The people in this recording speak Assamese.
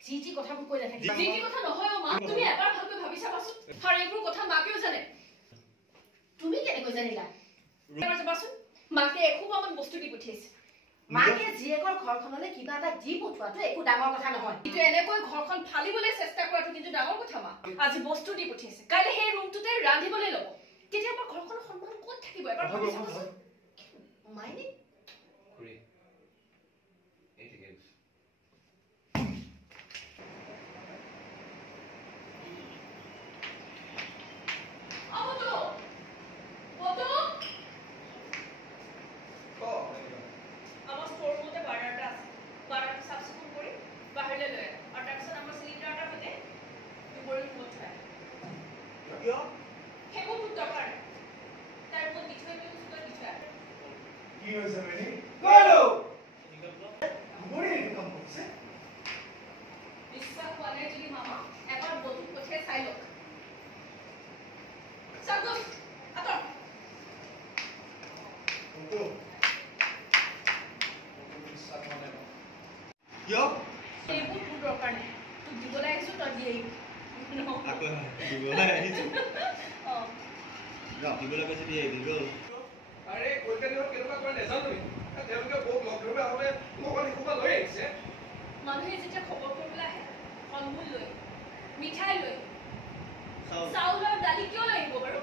जी কথাবোৰ কৈ নাথাকি जी কথা নহয় মা তুমি এবাৰ ভালকৈ ভাবি চাবাচোন আৰু এইবোৰ কথা মাকেও জানে তুমি কেনেকৈ জানিলা এবাৰ চাবাচোন মাকে এখোপামান বস্তু দি পঠিয়াইছে মাকে জীয়েকৰ ঘৰখনলৈ কিবা এটা দি পঠোৱাটো একো ডাঙৰ কথা নহয় কিন্তু এনেকৈ ঘৰখন ফালিবলৈ চেষ্টা কৰাটো কিন্তু ডাঙৰ কথা মা আজি বস্তু দি পঠিয়াইছে কাইলৈ সেই ৰুমটোতে ৰান্ধিবলৈ ল'ব তেতিয়া আমাৰ ঘৰখনৰ সন্মান ক'ত থাকিব এবাৰ ভাবি চাবাচোন মাইনে খুৰী এই ঠিকে আছে মানুহে যেতিয়া খবৰ কৰিবলৈ আহে ফল মূল লৈ মিঠাই লৈ চাউলৰ দালি কিয় লাগিব বাৰু